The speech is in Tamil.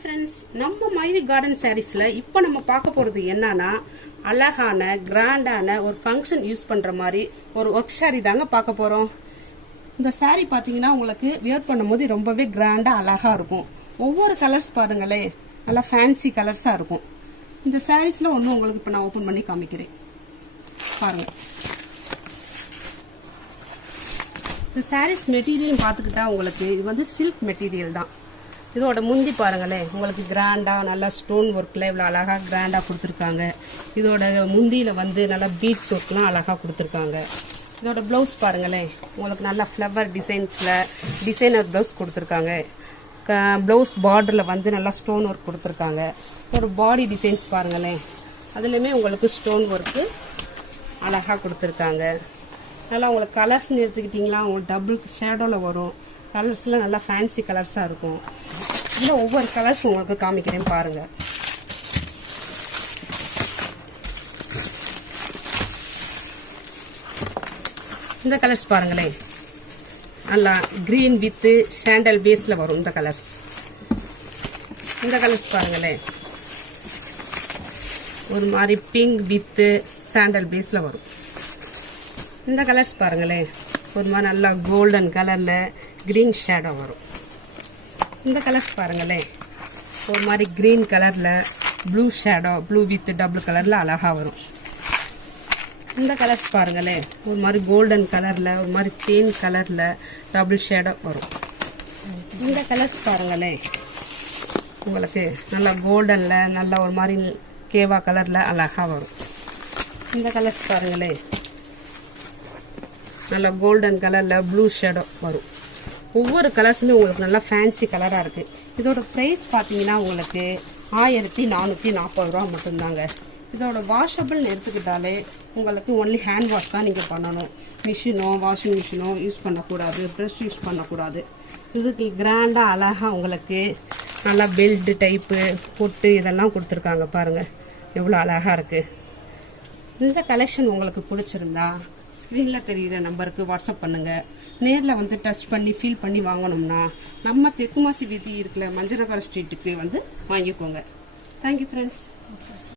ஃப்ரெண்ட்ஸ், நம்ம மைவி கார்டன் சாரீஸ்ல இப்போ நம்ம பார்க்க போறது என்னன்னா அழகான கிராண்டான ஒரு ஃபங்க்ஷன் யூஸ் பண்ற மாதிரி ஒரு ஒர்க் சாரி தாங்க பார்க்க போறோம். இந்த சாரி பாத்தீங்கன்னா உங்களுக்கு வியர் பண்ணும்போது ரொம்பவே கிராண்டா அழகா இருக்கும். ஒவ்வொரு கலர்ஸ் பாருங்களே, நல்லா ஃபேன்சி கலர்ஸா இருக்கும். இந்த சாரீஸ்ல ஒன்று உங்களுக்கு இப்போ நான் ஓபன் பண்ணி காமிக்கிறேன் பாருங்க. இந்த சாரீஸ் மெட்டீரியல் பார்த்துக்கிட்டா உங்களுக்கு இது வந்து சில்க் மெட்டீரியல் தான். இதோட முந்தி பாருங்களேன், உங்களுக்கு கிராண்டா நல்லா ஸ்டோன் ஒர்க்ல இவ்வளோ அழகா கிராண்டா கொடுத்துருக்காங்க. இதோட முந்தியில வந்து நல்லா பீட்ஸ் ஒர்க்லாம் அழகா கொடுத்துருக்காங்க. இதோட பிளவுஸ் பாருங்களேன், உங்களுக்கு நல்லா ஃப்ளவர் டிசைன்ஸ்ல டிசைனர் பிளவுஸ் கொடுத்துருக்காங்க. பிளவுஸ் பார்டர்ல வந்து நல்லா ஸ்டோன் ஒர்க் கொடுத்துருக்காங்க. ஒரு பாடி டிசைன்ஸ் பாருங்களேன், அதுலயுமே உங்களுக்கு ஸ்டோன் ஒர்க்கு அழகா கொடுத்துருக்காங்க. நல்லா உங்களுக்கு கலர்ஸ் எடுத்துக்கிட்டீங்களா, உங்களுக்கு டபுள் ஷேடோல வரும். கலர்ஸ்ல நல்லா ஃபேன்சி கலர்ஸா இருக்கும். இதுல ஒவ்வொரு கலர்ஸ் உங்களுக்கு காமிக்கிறேன் பாருங்க. இந்த கலர்ஸ் பாருங்களேன், நல்லா கிரீன் வித் சாண்டல் பேஸ்ல வரும். இந்த கலர்ஸ் பாருங்களேன், ஒரு மாதிரி பிங்க் வித் சாண்டல் பேஸ்ல வரும். இந்த கலர்ஸ் பாருங்களேன், ஒரு மாதிரி நல்லா கோல்டன் கலர்ல கிரீன் ஷேடோ வரும். இந்த கலர்ஸ் பாருங்களேன், ஒரு மாதிரி கிரீன் கலர்ல blue shadow, blue with double கலர்ல அழகா வரும். இந்த கலர்ஸ் பாருங்களேன், ஒரு மாதிரி கோல்டன் கலர்ல ஒரு மாதிரி தேன் கலர்ல டபுள் ஷேடோ வரும். இந்த கலர்ஸ் பாருங்களேன், உங்களுக்கு நல்லா கோல்டன்ல நல்லா ஒரு மாதிரி கேவா கலர்ல அழகா வரும். இந்த கலர்ஸ் பாருங்களேன், நல்லா கோல்டன் கலர்ல ப்ளூ ஷேடோ வரும். ஒவ்வொரு கலர்ஸுமே உங்களுக்கு நல்லா ஃபேன்சி கலரா இருக்கு. இதோட பிரைஸ் பாத்தீங்கன்னா உங்களுக்கு 1440 ரூபா மட்டும்தாங்க. இதோட வாஷபிள் எடுத்துக்கிட்டாலே உங்களுக்கு ஒன்லி ஹேண்ட் வாஷ் தான் நீங்க பண்ணணும். மிஷினோ வாஷிங் மிஷினோ யூஸ் பண்ணக்கூடாது, ப்ரஷ் யூஸ் பண்ணக்கூடாது. இதுக்கு கிராண்டா அழகா உங்களுக்கு நல்லா பெல்ட் டைப்பு பொட்டு இதெல்லாம் கொடுத்துருக்காங்க பாருங்க, எவ்வளோ அழகா இருக்கு. இந்த கலெக்ஷன் உங்களுக்கு பிடிச்சிருந்தா ஸ்க்ரீன்ல தெரியுற நம்பருக்கு வாட்ஸ்அப் பண்ணுங்க. நேரில் வந்து டச் பண்ணி ஃபீல் பண்ணி வாங்கணும்னா நம்ம தெக்குமாசி வீதி இருக்கிற மஞ்சநகர் ஸ்ட்ரீட்டுக்கு வந்து வாங்கிக்கோங்க. Thank you friends.